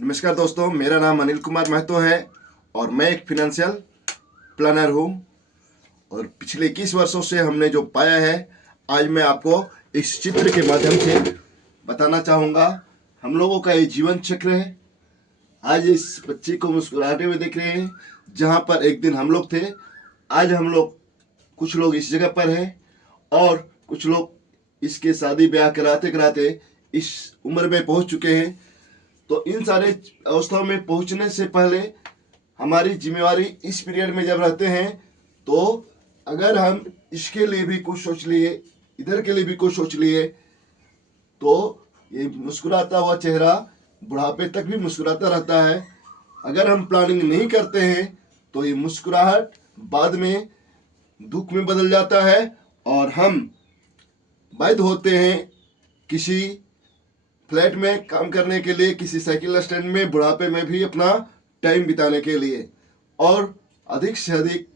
नमस्कार दोस्तों, मेरा नाम अनिल कुमार महतो है और मैं एक फिनेंशियल प्लानर हूँ। और पिछले 21 वर्षों से हमने जो पाया है, आज मैं आपको इस चित्र के माध्यम से बताना चाहूँगा। हम लोगों का ये जीवन चक्र है। आज इस बच्चे को मुस्कुराते हुए देख रहे हैं, जहाँ पर एक दिन हम लोग थे। आज हम लोग कुछ लोग इस जगह पर हैं और कुछ लोग इसके शादी ब्याह कराते कराते इस उम्र में पहुँच चुके हैं। तो इन सारे अवस्थाओं में पहुंचने से पहले हमारी जिम्मेवारी इस पीरियड में जब रहते हैं, तो अगर हम इसके लिए भी कुछ सोच लिए, इधर के लिए भी कुछ सोच लिए, तो ये मुस्कुराता हुआ चेहरा बुढ़ापे तक भी मुस्कुराता रहता है। अगर हम प्लानिंग नहीं करते हैं तो ये मुस्कुराहट बाद में दुख में बदल जाता है और हम बाध्य होते हैं किसी फ्लैट में काम करने के लिए, किसी साइकिल स्टैंड में बुढ़ापे में भी अपना टाइम बिताने के लिए। और अधिक से अधिक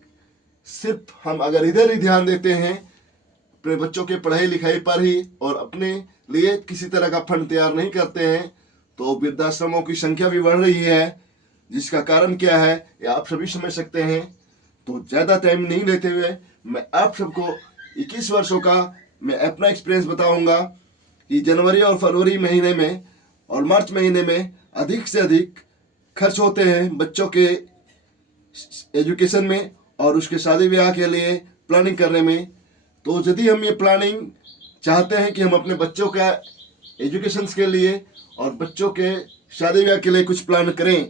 सिर्फ हम अगर इधर ही ध्यान देते हैं अपने बच्चों के पढ़ाई लिखाई पर ही और अपने लिए किसी तरह का फंड तैयार नहीं करते हैं, तो वृद्धाश्रमों की संख्या भी बढ़ रही है। जिसका कारण क्या है ये आप सभी समझ सकते हैं। तो ज़्यादा टाइम नहीं लेते हुए मैं आप सबको 21 वर्षों का मैं अपना एक्सपीरियंस बताऊंगा कि जनवरी और फरवरी महीने में और मार्च महीने में अधिक से अधिक खर्च होते हैं बच्चों के एजुकेशन में और उसके शादी ब्याह के लिए प्लानिंग करने में। तो यदि हम ये प्लानिंग चाहते हैं कि हम अपने बच्चों का एजुकेशन के लिए और बच्चों के शादी ब्याह के लिए कुछ प्लान करें,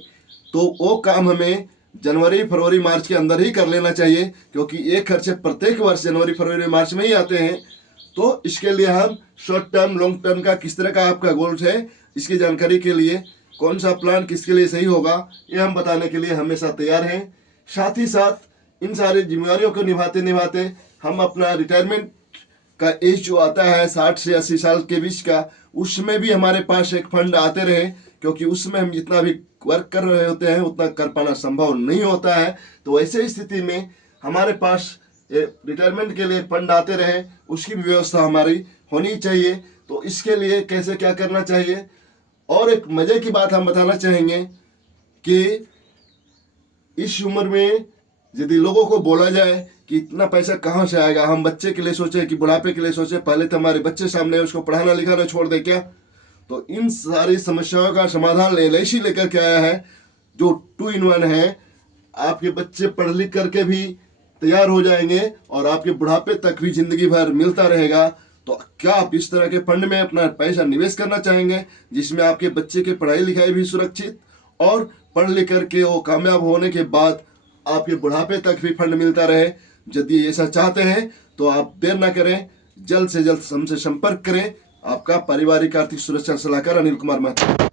तो वो काम हमें जनवरी फरवरी मार्च के अंदर ही कर लेना चाहिए, क्योंकि ये खर्चे प्रत्येक वर्ष जनवरी फरवरी मार्च में ही आते हैं। तो इसके लिए हम शॉर्ट टर्म लॉन्ग टर्म का किस तरह का आपका गोल्स है, इसकी जानकारी के लिए कौन सा प्लान किसके लिए सही होगा, ये हम बताने के लिए हमेशा तैयार हैं। साथ ही साथ इन सारी जिम्मेदारियों को निभाते निभाते हम अपना रिटायरमेंट का एज जो आता है 60 से 80 साल के बीच का, उसमें भी हमारे पास एक फंड आते रहे, क्योंकि उसमें हम जितना भी वर्क कर रहे होते हैं उतना कर पाना संभव नहीं होता है। तो ऐसे स्थिति में हमारे पास रिटायरमेंट के लिए फंड आते रहे, उसकी भी व्यवस्था हमारी होनी चाहिए। तो इसके लिए कैसे क्या करना चाहिए, और एक मजे की बात हम बताना चाहेंगे कि इस उम्र में यदि लोगों को बोला जाए कि इतना पैसा कहाँ से आएगा, हम बच्चे के लिए सोचे कि बुढ़ापे के लिए सोचे, पहले तो हमारे बच्चे सामने उसको पढ़ाना लिखाना छोड़ दे क्या। तो इन सारी समस्याओं का समाधान LIC लेकर के आया है, जो 2 in 1 है। आपके बच्चे पढ़ लिख करके भी तैयार हो जाएंगे और आपके बुढ़ापे तक भी जिंदगी भर मिलता रहेगा। तो क्या आप इस तरह के फंड में अपना पैसा निवेश करना चाहेंगे, जिसमें आपके बच्चे की पढ़ाई लिखाई भी सुरक्षित और पढ़ लिख करके वो कामयाब होने के बाद आपके बुढ़ापे तक भी फंड मिलता रहे? यदि ऐसा चाहते हैं तो आप देर ना करें, जल्द से जल्द हमसे संपर्क करें। आपका पारिवारिक आर्थिक सुरक्षा सलाहकार अनिल कुमार महतो।